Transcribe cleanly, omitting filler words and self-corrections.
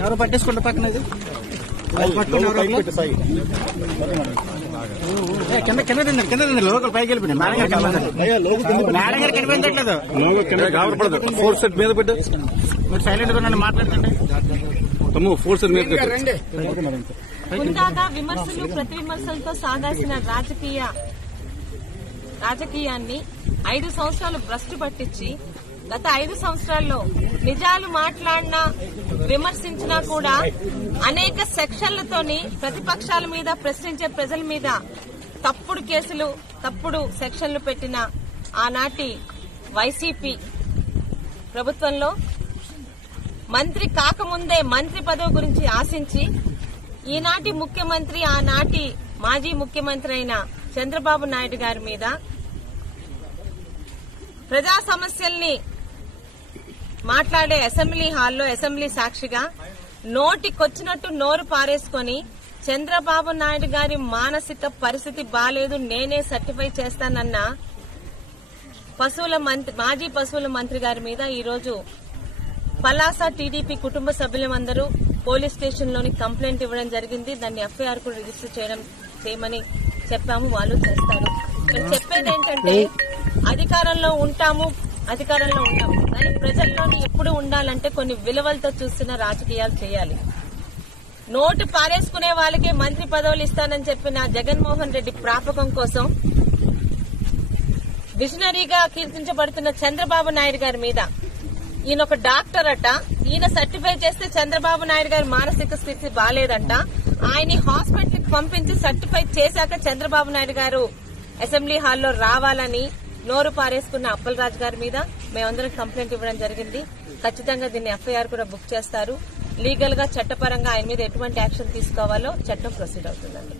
ఎవరు పట్టేసుకుంటే పక్కన కింద తిందండి లోకల్ పైకి వెళ్ళిపోయింది మేడం గారు కనిపించట్లేదు. ఫోర్ సెట్ మీద పెట్టు, మీరు సైలెంట్ గా నన్ను మాట్లాడుతుంటే ఫోర్ సెట్ మీద ముందాగా విమర్శలు ప్రతి విమర్శలతో సాగాల్సిన రాజకీయాన్ని 5 సంవత్సరాలు భ్రష్టు పట్టించి గత 5 సంవత్సరాల్లో నిజాలు మాట్లాడినా విమర్శించినా కూడా అనేక సెక్షన్లతోని ప్రతిపక్షాల మీద ప్రశ్నించే ప్రజల మీద తప్పుడు కేసులు తప్పుడు సెక్షన్లు పెట్టిన ఆనాటి వైసీపీ ప్రభుత్వంలో మంత్రి కాకముందే మంత్రి పదవి గురించి ఆశించి ఈనాటి ముఖ్యమంత్రి ఆనాటి మాజీ ముఖ్యమంత్రి అయిన చంద్రబాబు నాయుడు గారి మీద ప్రజా సమస్యల్ని మాట్లాడే అసెంబ్లీ హాల్లో అసెంబ్లీ సాక్షిగా నోటికొచ్చినట్టు నోరు పారేసుకుని చంద్రబాబు నాయుడు గారి మానసిక పరిస్థితి బాలేదు నేనే సర్టిఫై చేస్తానన్న మాజీ పశువుల మంత్రి గారి మీద ఈరోజు పలాస టీడీపీ కుటుంబ సభ్యులందరూ పోలీస్ స్టేషన్ లోని కంప్లైంట్ ఇవ్వడం జరిగింది. దాన్ని ఎఫ్ఐఆర్ కూడా రిజిస్టర్ చేయమని చెప్పాము, వాళ్ళు చేస్తారు. నేను చెప్పేది ఏంటంటే అధికారంలో ఉంటాము కానీ ప్రజల్లోని ఎప్పుడు ఉండాలంటే కొన్ని విలువలతో చూస్తున్న రాజకీయాలు చేయాలి. నోటు పారేసుకునే వాళ్ళకే మంత్రి పదవులు ఇస్తానని చెప్పిన జగన్మోహన్ రెడ్డి ప్రాపకం కోసం విజనరీగా కీర్తించబడుతున్న చంద్రబాబు నాయుడు గారి మీద ఈయన ఒక డాక్టర్ అట, ఈయన సర్టిఫై చేస్తే చంద్రబాబు నాయుడు గారి మానసిక స్థితి బాలేదంట, ఆయన్ని హాస్పిటల్ కి పంపించి సర్టిఫై చేశాక చంద్రబాబు నాయుడు గారు అసెంబ్లీ హాల్లో రావాలని నోరు పారేసుకున్న అప్పలరాజు గారి మీద మేమందరం కంప్లైంట్ ఇవ్వడం జరిగింది. ఖచ్చితంగా దీన్ని ఎఫ్ఐఆర్ కూడా బుక్ చేస్తారు. లీగల్ గా చట్టపరంగా ఆయన మీద ఎటువంటి యాక్షన్ తీసుకోవాలో చట్టం ప్రొసీడ్ అవుతుందండి.